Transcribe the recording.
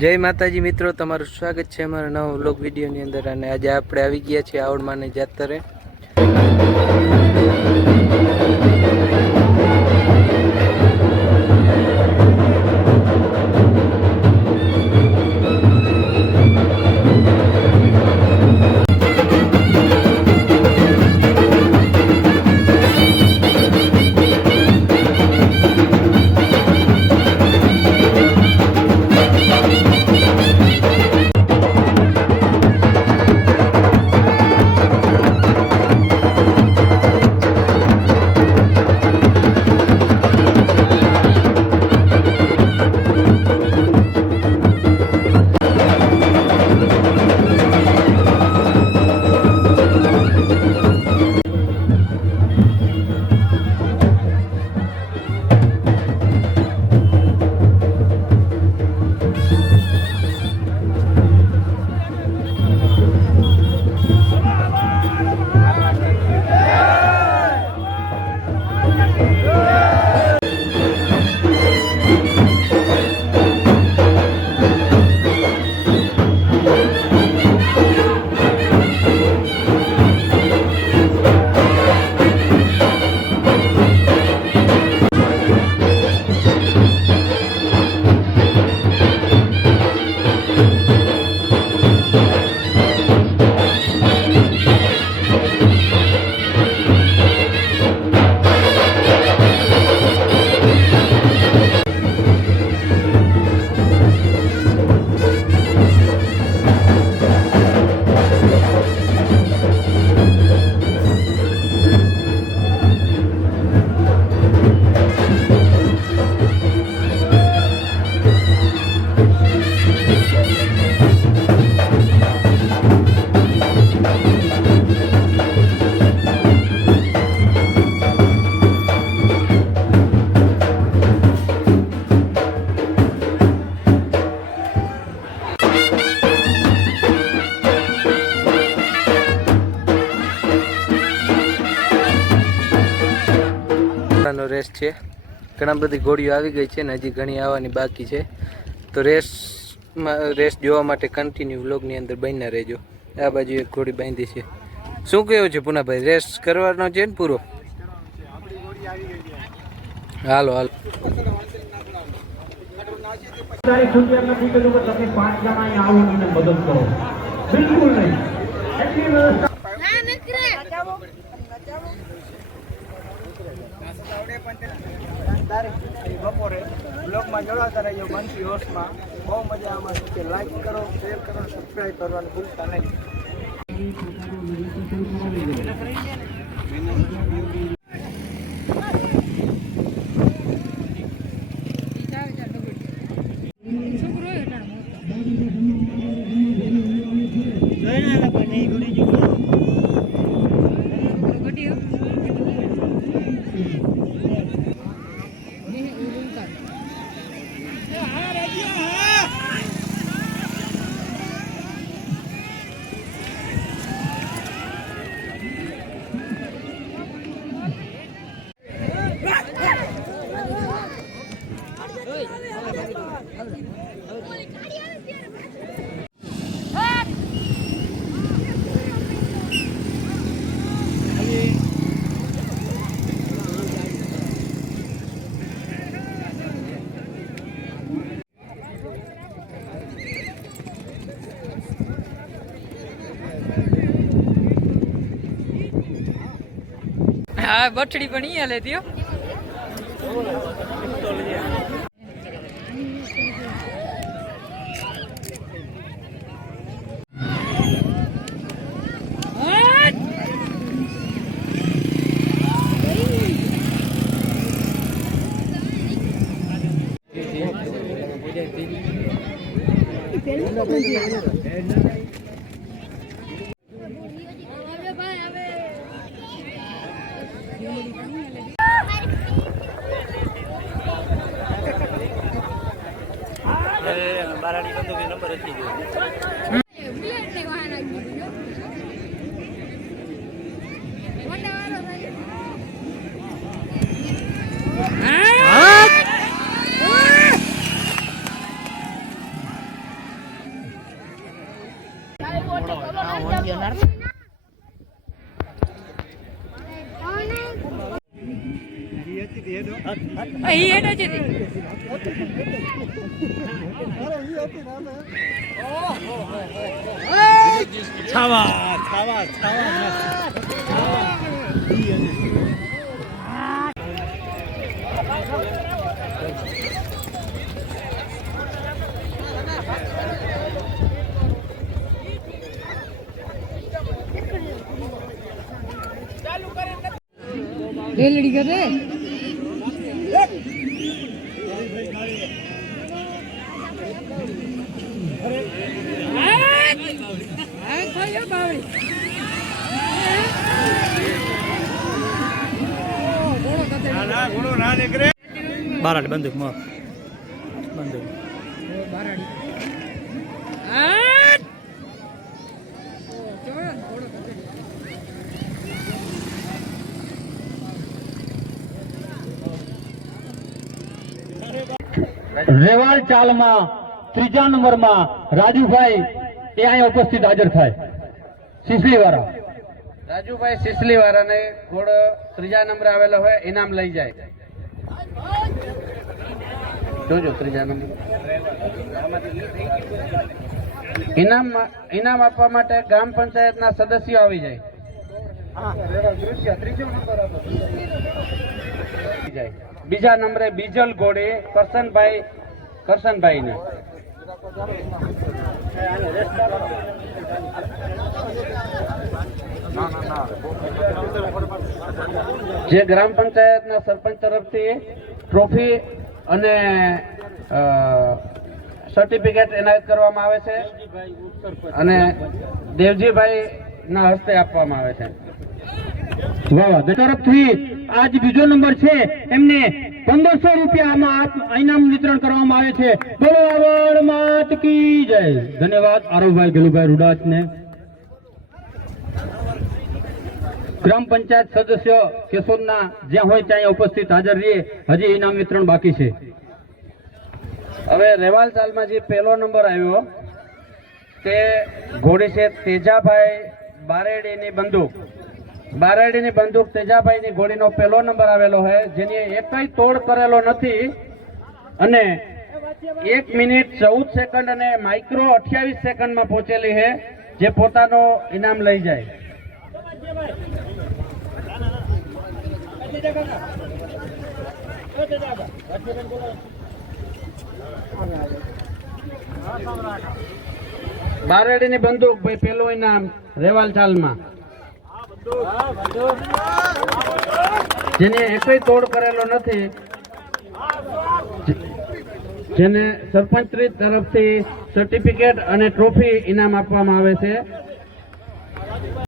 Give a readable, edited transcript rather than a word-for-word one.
જય માતાજી મિત્રો, તમારું સ્વાગત છે અમારા નવા વ્લોગ વિડીયોની અંદર. અને આજે આપણે આવી ગયા છીએ આવડમાની જાત્રે. રેસ છે, ઘણા બધી ઘોડીઓ આવી ગઈ છે ને હજી ઘણી આવવાની બાકી છે. તો રેસ જોવા માટે કન્ટિન્યુ વ્લોગની અંદર બન્યા રહેજો. આ બાજુ એક ઘોડી બાંધી છે. શું કહેવું છે પુનાભાઈ, રેસ કરવાનો છે ને પૂરો? હાલો હાલો. બપોરે બ્લોગમાં જોડાતા રહેજો. મનથી હોશમાં બહુ મજા આવશે. કે લાઈક કરો, શેર કરો, સબસ્ક્રાઈબ કરવાનું ભૂલતા નહીં. હા, બઠડી પણ અહીંયા લેતી હો. બારાની બંદૂક નંબર હતી ગયો. અહીં હેઠ જ હતી. છાવા છાવા છાવા રેલડી કરે બારાડી બંદૂક માર બંદૂક રેવાડ ચાલમાં ત્રીજા નંબરમાં રાજુભાઈ એ અહીંયા ઉપસ્થિત હાજર થાય સિસલી વાળા રાજુભાઈ સિસલી વાળાને ઘોડો ત્રીજા નંબરે આવેલો હોય ઇનામ લઈ જાય. જોજો ત્રીજા નંબર ઇનામ આપવા માટે ગ્રામ પંચાયતના સદસ્યો આવી જાય. બીજા નંબરે બીજલ ઘોડી કરશનભાઈ ને જે ગ્રામ પંચાયતના સરપંચ તરફથી ટ્રોફી અને સર્ટિફિકેટ એનાયત કરવામાં આવે છે અને દેવજીભાઈ ના હસ્તે આપવામાં આવે છે. વાહ તરફથી આજ બીજો નંબર છે એમને 1500 રૂપિયામાં ઇનામ વિતરણ કરવામાં આવે છે. બોલો આવડ માત કી જય. ધન્યવાદ આરવભાઈ ગેલુભાઈ રૂડાચને. ગ્રામ પંચાયત સદસ્ય કેશોદના જ્યાં હોય ત્યાં ઉપસ્થિત હાજર રહીએ. હજી ઇનામ વિતરણ બાકી છે. હવે રેવાલ ચાલમાં જે પહેલો નંબર આવ્યો તે ઘોડી છે તેજાભાઈ બારેડીની બંદૂક તેજાભાઈની ઘોડીનો પહેલો નંબર આવેલો છે, જેની એકય તોડ કરેલો નથી અને 1 મિનિટ 14 સેકન્ડ અને માઇક્રો 28 સેકન્ડમાં પહોંચેલી છે, જે પોતાનો ઇનામ લઈ જાય. બારેડીની બંદૂક ભાઈ પેલું ઇનામ રેવાલ ચાલમાં, જેને એકય તોડ કરેલો નથી, જેને સરપંચ તરફથી સર્ટિફિકેટ અને ટ્રોફી ઇનામ આપવામાં આવે છે.